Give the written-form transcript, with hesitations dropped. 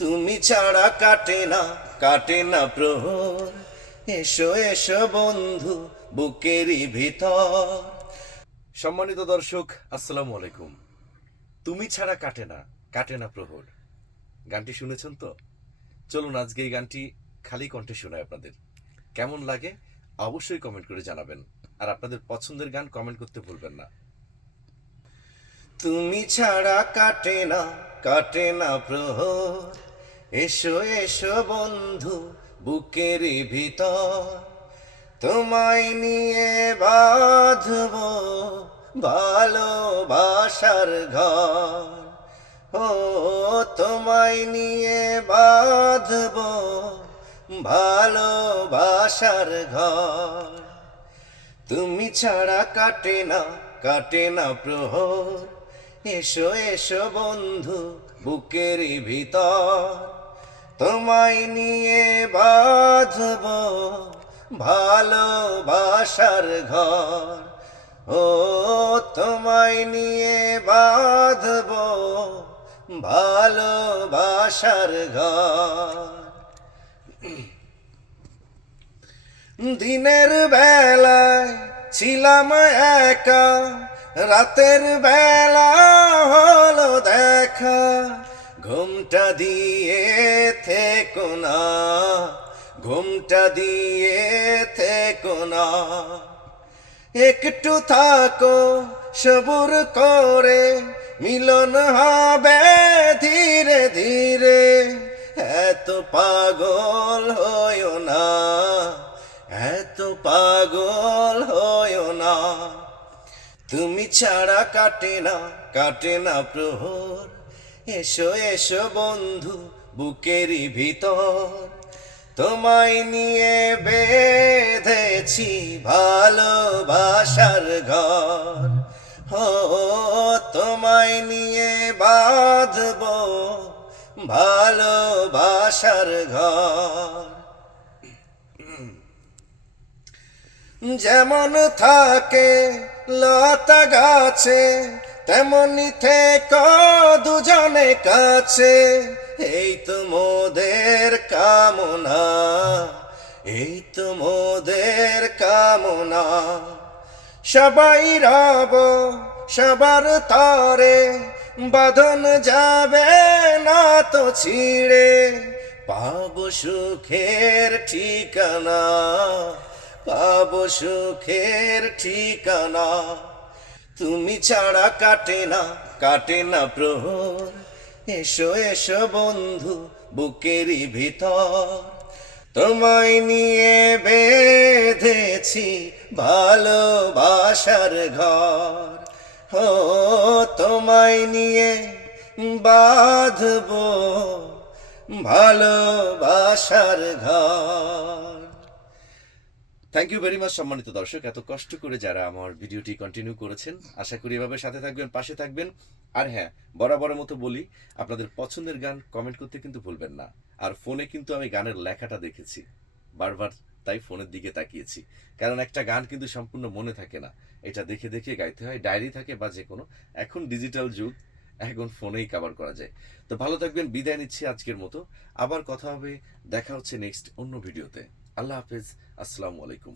তুমি ছাড়া কাটে না প্রহর, এসো এসো বন্ধু বুকেরই ভিতর। সম্মানিত দর্শক, আসসালামু আলাইকুম। তুমি ছাড়া কাটে না প্রহর গানটি শুনেছেন তো? চলুন আজকে এই গানটি খালি কণ্ঠে শোনায় আপনাদের। কেমন লাগে অবশ্যই কমেন্ট করে জানাবেন, আর আপনাদের পছন্দের গান কমেন্ট করতে ভুলবেন না। তুমি ছাড়া কাটে না প্রহর, এসো এসো বন্ধু বুকেরই ভিতর। তোমায় নিয়ে বাঁধব ভালোবাসার ঘর। ও তোমায় নিয়ে বাঁধব ভালোবাসার ঘর। তুমি ছাড়া কাটে না প্রহর, এসো এসো বন্ধু বুকেরই ভিতর। তোমায় নিয়ে বাঁধব ভালোবাসার ঘর। ও তোমায় নিয়ে বাঁধব ভালোবাসার ঘর। দিনের বেলায় ছিলাম একা, রাতের বেলা হলো দেখা। ঘুমটা দিয়ে থেকো না, ঘুমটা দিয়ে থেকো না। একটু থাকো সবুর করে, মিলন হবে ধীরে ধীরে। এত পাগল হইও না, এত পাগল হইও না। তুমি ছাড়া কাটে না প্রহর, এসো এসো বন্ধু বুকেরই ভিতর। তোমায় নিয়ে বেঁধেছি ভালোবাসার ঘর। ও তোমায় নিয়ে বাঁধব ভালোবাসার ঘর। যেমন থাকে লতা গাছে, তেমনি থেকো দুজনে কাছে। এই তো মোদের কামনা, এই তো মোদের কামনা। সবাই রব সবার তরে, বাঁধন যাবে না তো ছিঁড়ে। পাবো সুখের ঠিকানা, পাবো সুখের ঠিকানা। তুমি ছাড়া কাটে না প্রহর, এসো এসো বন্ধু বুকেরই ভিতর। তোমায় নিয়ে বেঁধেছি ভালোবাসার ঘর। ও তোমায় নিয়ে বাঁধব ভালোবাসার ঘর। থ্যাংক ইউ ভেরি মাচ সম্মানিত দর্শক, এত কষ্ট করে যারা আমার ভিডিওটি কন্টিনিউ করেছেন। আশা করি এভাবে সাথে থাকবেন, পাশে থাকবেন। আর হ্যাঁ, বরাবরের মতো বলি, আপনাদের পছন্দের গান কমেন্ট করতে কিন্তু ভুলবেন না। আর ফোনে কিন্তু আমি গানের লেখাটা দেখেছি বারবার, তাই ফোনের দিকে তাকিয়েছি। কারণ একটা গান কিন্তু সম্পূর্ণ মনে থাকে না, এটা দেখে দেখে গাইতে হয়, ডায়েরি থাকে বা যে কোনো। এখন ডিজিটাল যুগ, এখন ফোনেই কভার করা যায়। তো ভালো থাকবেন, বিদায় নিচ্ছি আজকের মতো। আবার কথা হবে, দেখা হচ্ছে নেক্সট অন্য ভিডিওতে। আল্লাহ হাফেজ, আসসালামু আলাইকুম।